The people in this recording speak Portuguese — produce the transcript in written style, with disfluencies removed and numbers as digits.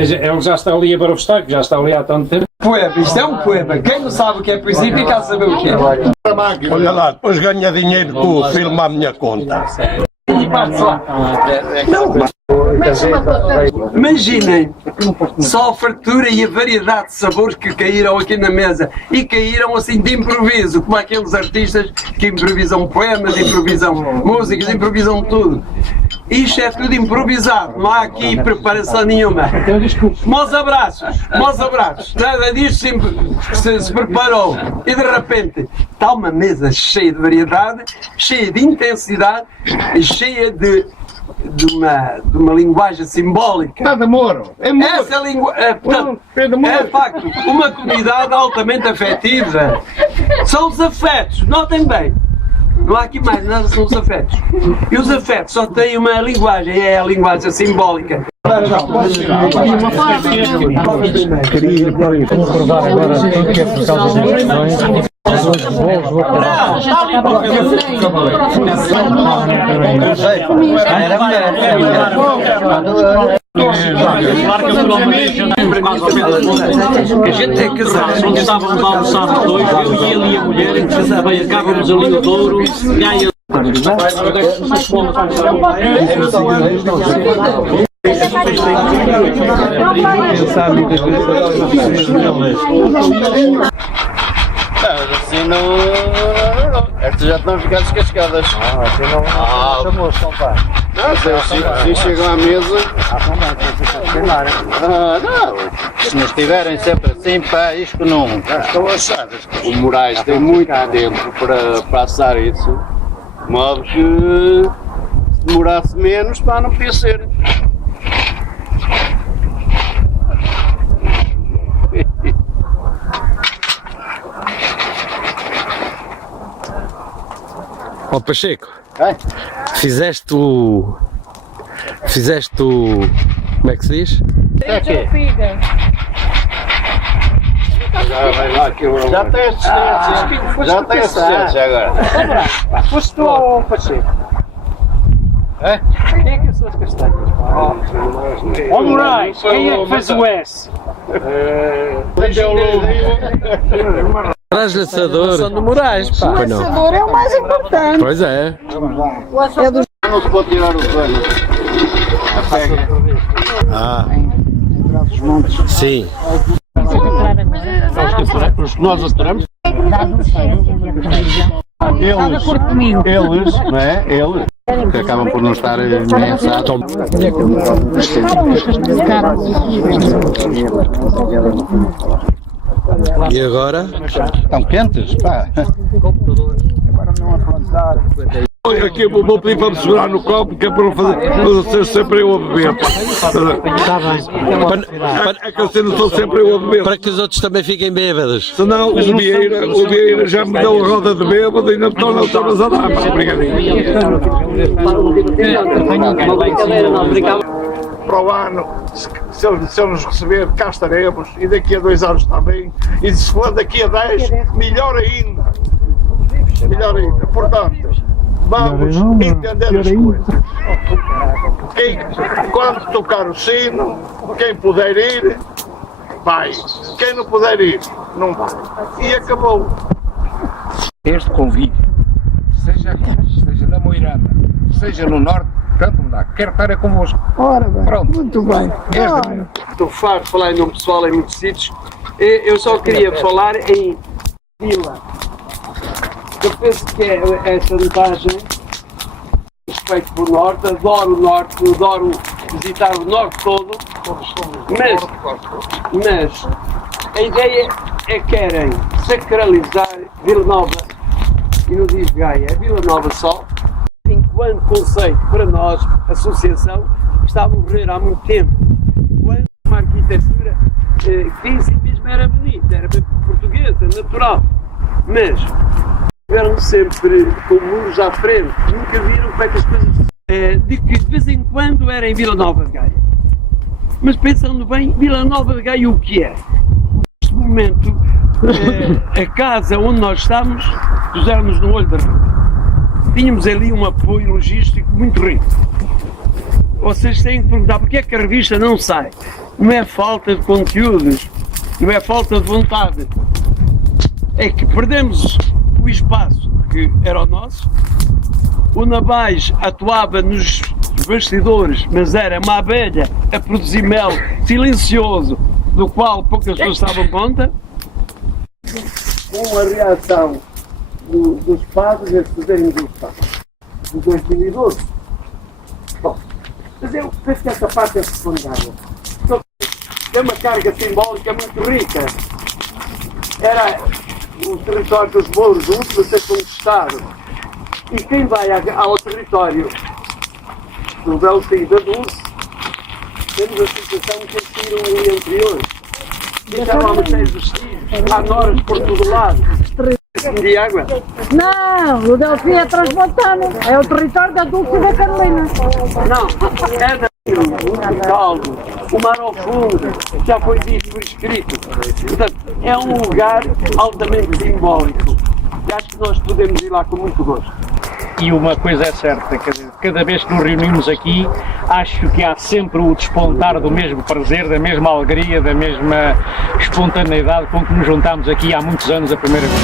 Ele já está ali a barofestar, que já está ali há tanto tempo. Poema, isto é um poema. Quem não sabe o que é poesia, fica a saber o que é. Olha lá, depois ganha dinheiro com o filme à minha conta. Imaginem só a fartura e a variedade de sabores que caíram aqui na mesa e caíram assim de improviso, como aqueles artistas que improvisam poemas, improvisam músicas, improvisam tudo. Isto é tudo improvisado, não há aqui preparação nenhuma. Meus abraços, nada disto se preparou e de repente está uma mesa cheia de variedade, cheia de intensidade e cheia de uma linguagem simbólica. Está de Moro. É Moro. Essa é facto, uma comunidade altamente afetiva. São os afetos, notem bem. Não há aqui mais nada, são os afetos. E os afetos só têm uma linguagem, é a linguagem simbólica. Queria concordar agora que é por causa das questões. A gente é casado, onde estávamos a almoçar dois, eu e ele e a mulher, acabamos ali o Douro, ganha. Assim não. Estas já estão a ficar descascadas. Assim não. Não, se chegam à mesa. Não. Se não estiverem sempre assim, pá, isto não. Estão achadas. O Moraes tem muito tempo para assar isso. De modo que se demorasse menos, pá, não podia ser. Ó Pacheco, É? fizeste o... como é que se diz? Já vai lá que eu... Já tem assistência. Já tem assistência agora. Foste tu ao Pacheco? É? Quem é que são as castanhas? Ó Moraes, quem é que fez o S? Traz-lhe assador. São de Moraes, pá. Pois não. Assador é o mais importante. Pois é. É dos Não se pode tirar o pano. A pega. Ah. Sim. Nós assuramos. Eles, não é? Eles. Que acabam por não estar ameaçados. E agora? Estão quentes, pá. Olha aqui, vou pedir para me segurar no copo, que é para não ser sempre eu a beber. Está bem. É que assim não sou sempre eu a beber. Para que os outros também fiquem bêbados. Senão o Vieira já me deu a roda de bêbado e ainda me torna todas a dar. Obrigadinho. Para o ano, se ele nos receber, cá estaremos, e daqui a 2 anos também, e se for daqui a 10, melhor ainda. Melhor ainda. Portanto, vamos entender as coisas. Quando tocar o sino, quem puder ir, vai. Quem não puder ir, não vai. E acabou. Este convite, seja aqui, seja na Moirama, seja no Norte, tanto me dá. Quero estar convosco. Ora bem, Pronto. muito bem. Estou farto de falar em nome pessoal em muitos sítios. Eu só queria falar em Vila. Eu penso que é essa vantagem, respeito pelo Norte, adoro o Norte, adoro visitar o Norte todo, mas a ideia é que querem sacralizar Vila Nova, e não diz Gaia, é Vila Nova só, enquanto conceito para nós, associação, está a morrer há muito tempo. Quando uma arquitetura que em si mesmo era bonita, era portuguesa, natural, mas tiveram sempre com muros à frente, nunca viram como é que as coisas... de que de vez em quando era em Vila Nova de Gaia. Mas pensando bem, Vila Nova de Gaia o que é? Neste momento, a casa onde nós estamos, pusemos no olho da rua. Tínhamos ali um apoio logístico muito rico. Vocês têm que perguntar porque é que a revista não sai. não é falta de conteúdos, não é falta de vontade. É que perdemos o espaço que era o nosso. O Navais atuava nos bastidores, mas era uma abelha a produzir mel silencioso, do qual poucas pessoas davam conta. Uma reação dos padres a fazerem do Estado de 2012. Bom, mas eu penso que essa parte é secundária. É uma carga simbólica muito rica. Era o território dos mouros, o último a ser conquistado. E quem vai ao território do Belém da Dulce, temos a situação que eles tiram ali anterior. Deixaram lá uma série de vestígios, há noras por todo lado. De água. Não, o Delfim é transmontano. É o território da Dulce e da Carolina. Não, é da o caldo, o mar ao fundo, já foi dito por escrito. Portanto, é um lugar altamente simbólico. E acho que nós podemos ir lá com muito gosto. E uma coisa é certa, quer dizer, cada vez que nos reunimos aqui, acho que há sempre o despontar do mesmo prazer, da mesma alegria, da mesma espontaneidade com que nos juntámos aqui há muitos anos a primeira vez.